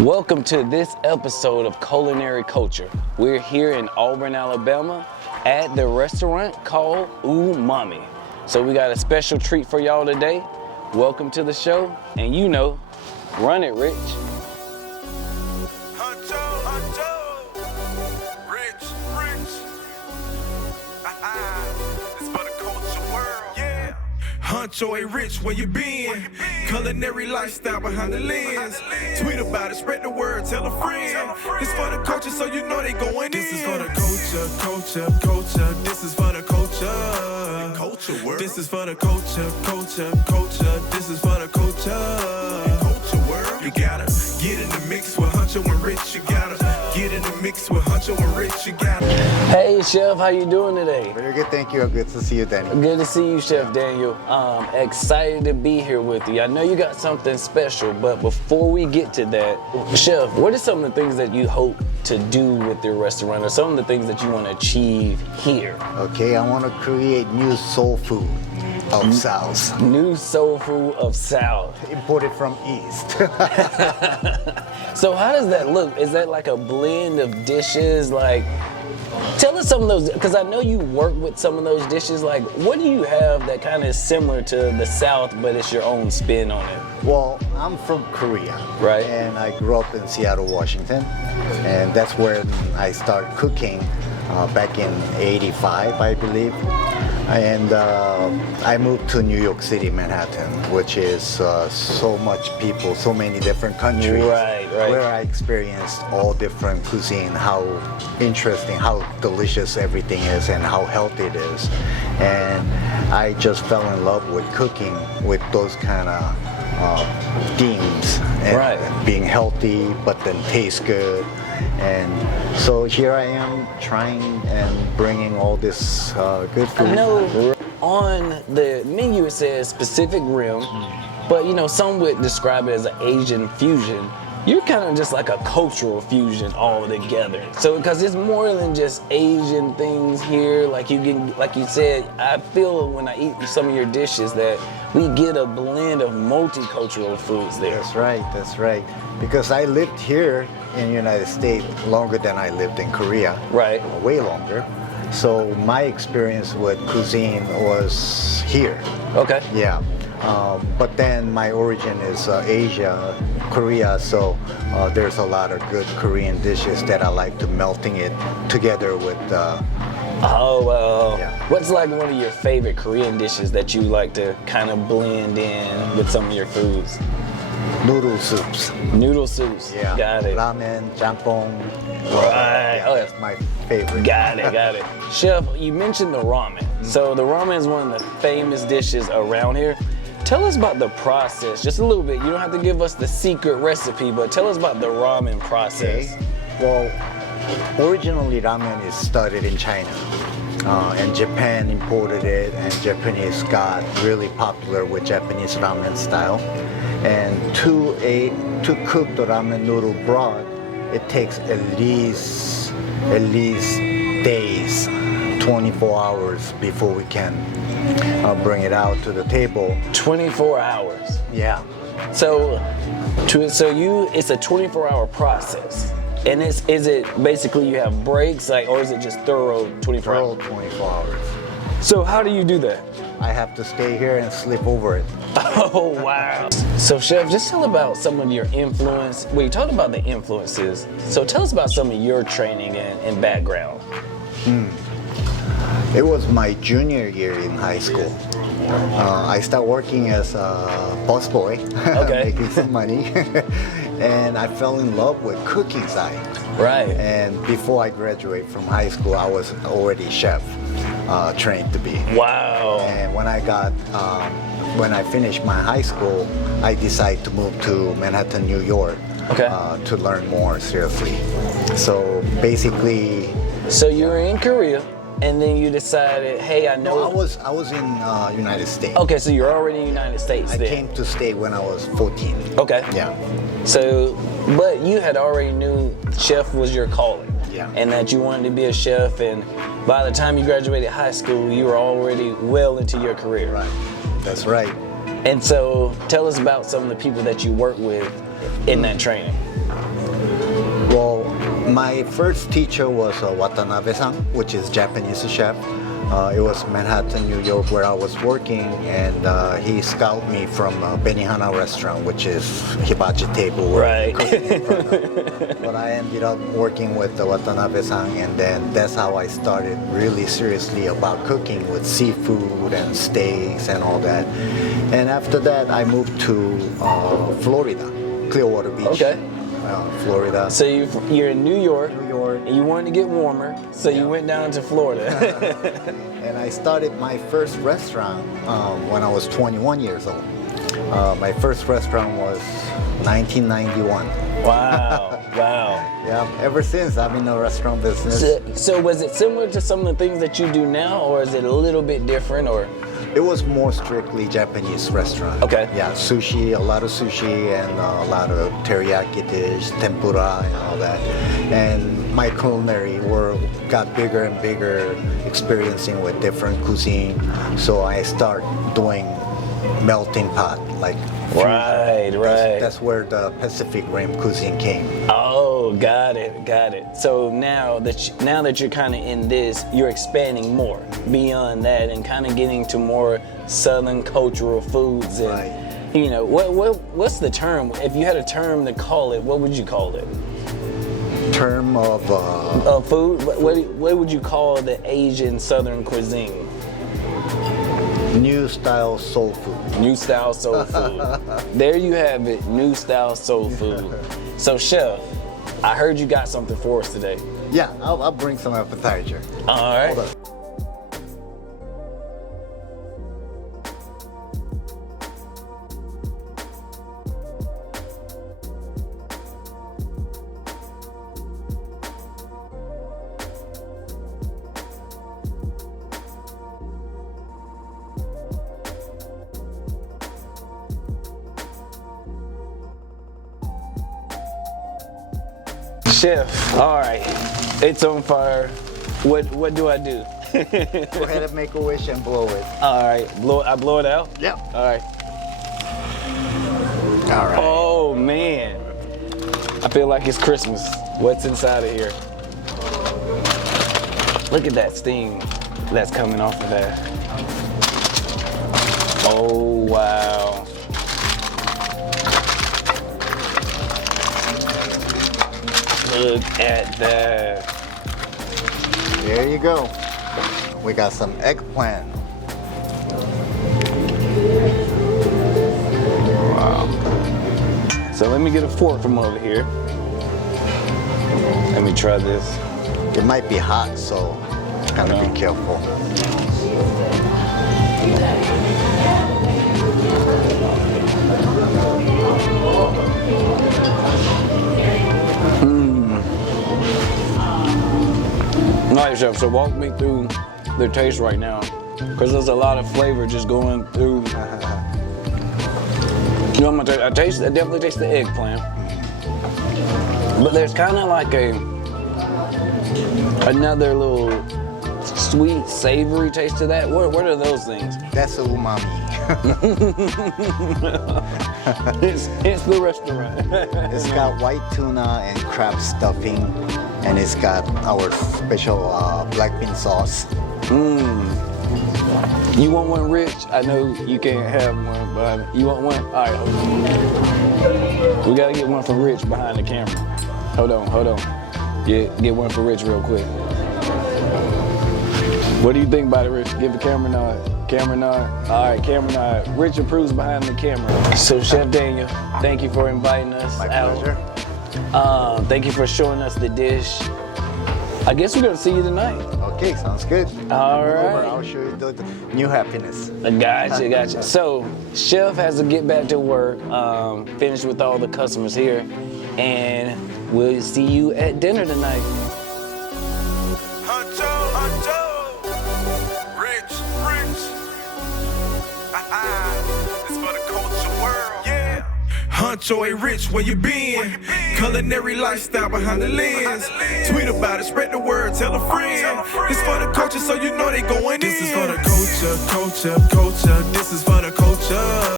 Welcome to this episode of Culinary Culture. We're here in Auburn, Alabama at the restaurant called Umami. So we got a special treat for y'all today. Welcome to the show, and you know, run it, Rich. Honcho ain't rich, where you been? Culinary lifestyle behind the lens. Tweet about it, spread the word, tell a friend. It's for the culture, so you know they going in. This is for the culture. This is for the culture. Culture world. This is for the culture. This is for the culture. Culture world. You gotta get in the mix with Honcho and Rich. You gotta get in the mix with Honcho and Rich. You gotta. Hey, Chef, how you doing today? Very good, thank you. Good to see you, Daniel. Good to see you, Chef Daniel. Excited to be here with you. I know you got something special, but before we get to that, Chef, what are some of the things that you hope to do with your restaurant, or some of the things that you want to achieve here? Okay, I want to create new soul food of South. New soul food of South. Imported from East. So how does that look? Is that like a blend of dishes? Like, tell us some of those, because I know you work with some of those dishes. Like, what do you have that kind of is similar to the South, but it's your own spin on it? Well, I'm from Korea. Right. And I grew up in Seattle, Washington. And that's where I started cooking back in '85, I believe. And I moved to New York City, Manhattan, which is so much people, so many different countries. Right. Where I experienced all different cuisine, how interesting, how delicious everything is, and how healthy it is. And I just fell in love with cooking with those kind of themes. And being healthy, but then taste good. And so here I am trying and bringing all this good food. I know on the menu it says Pacific Rim, but you know, some would describe it as an Asian fusion. You're kind of just like a cultural fusion all together. So, because it's more than just Asian things here. Like like you said, I feel when I eat some of your dishes that we get a blend of multicultural foods there. That's right. Because I lived here in the United States longer than I lived in Korea. Right. Way longer. So my experience with cuisine was here. Okay. Yeah. But then my origin is Asia, Korea, so there's a lot of good Korean dishes that I like to melting it together with. What's like one of your favorite Korean dishes that you like to kind of blend in with some of your foods? Noodle soups. Noodle soups. Yeah. Got it. Ramen, jjampong. Right. Yeah, that's my favorite. Got it. Chef, you mentioned the ramen. So the ramen is one of the famous dishes around here. Tell us about the process, just a little bit. You don't have to give us the secret recipe, but tell us about the ramen process. Okay. Well, originally ramen is started in China. And Japan imported it, and Japanese got really popular with Japanese ramen style. And to cook the ramen noodle broth, it takes at least days, 24 hours before we can bring it out to the table. 24 hours. Yeah. So it's a 24-hour process. And is it basically you have breaks, like, or is it just thorough 24 hours? Thorough 24 hours. So how do you do that? I have to stay here and sleep over it. Oh, wow. So, Chef, just tell about some of your influence. Well, you talked about the influences. So tell us about some of your training and background. It was my junior year in high school. I started working as a busboy, making some money. And I fell in love with cooking side. Right. And before I graduated from high school, I was already chef, trained to be. Wow. And when I finished my high school, I decided to move to Manhattan, New York, to learn more seriously. So basically. So you were in Korea, and then you decided, hey, I know. No, I was in United States. Okay, so you're already in the United States. I came to stay when I was 14. Okay. Yeah. So, but you had already knew chef was your calling. Yeah. And that you wanted to be a chef, and by the time you graduated high school, you were already well into your career. Right. That's right. And so, tell us about some of the people that you work with in that training. Well, my first teacher was Watanabe-san, which is Japanese chef. It was Manhattan, New York, where I was working, and he scouted me from Benihana restaurant, which is hibachi table. Right. But I ended up working with Watanabe-san, and then that's how I started really seriously about cooking with seafood and steaks and all that. And after that, I moved to Florida, Clearwater Beach. Okay. Florida. So you're in New York, and you wanted to get warmer, so you went down to Florida. And I started my first restaurant when I was 21 years old. My first restaurant was 1991. Wow, wow. Yeah, ever since I've been in the restaurant business. So was it similar to some of the things that you do now, or is it a little bit different, or? It was more strictly Japanese restaurant. Okay. Yeah, sushi, a lot of sushi, and a lot of teriyaki dish, tempura, and all that. And my culinary world got bigger and bigger, experiencing with different cuisine. So I start doing melting pot, like fusion. Right. That's where the Pacific Rim cuisine came. Oh, got it. So now that you're kind of in this, you're expanding more beyond that and kind of getting to more Southern cultural foods. And, Right. you know, what's the term? If you had a term to call it, what would you call it? Term of Food? What would you call the Asian Southern cuisine? new style soul food. New style soul food. There you have it, new style soul food. So, Chef, I heard you got something for us today. Yeah, I'll bring some appetizer. All right. Hold on. Chef, all right, it's on fire. What do I do? Go ahead and make a wish and blow it. All right, I blow it out? Yep. All right. All right. Oh man, I feel like it's Christmas. What's inside of here? Look at that steam that's coming off of that. Oh wow. Look at that. There you go. We got some eggplant. Wow. So let me get a fork from over here. Let me try this. It might be hot, so gotta be careful. All right, Chef, so walk me through the taste right now, because there's a lot of flavor just going through. You know, I definitely taste the eggplant, but there's kind of like another little sweet, savory taste to that. What are those things? That's the umami. It's the restaurant. It's got white tuna and crab stuffing, and it's got our special black bean sauce. You want one, Rich? I know you can't have one, but you want one? All right, hold on. We gotta get one for Rich behind the camera. Hold on. Get one for Rich real quick. What do you think about it, Rich? Give the camera nod. Camera nod. All right, camera nod. Rich approves behind the camera. So, Chef Daniel, thank you for inviting us My out. pleasure. Thank you for showing us the dish. I guess we're gonna see you tonight. Okay, sounds good. All Come over, right. I'll show you the new happiness. Gotcha. So, Chef has to get back to work, finish with all the customers here, and we'll see you at dinner tonight. Huncho, rich. It's for the culture world. Yeah. Huncho ain't rich, where you been? Culinary lifestyle behind the lens. Tweet about it, spread the word, tell a friend. It's for the culture, so you know they going in. This is for the culture. This is for the culture.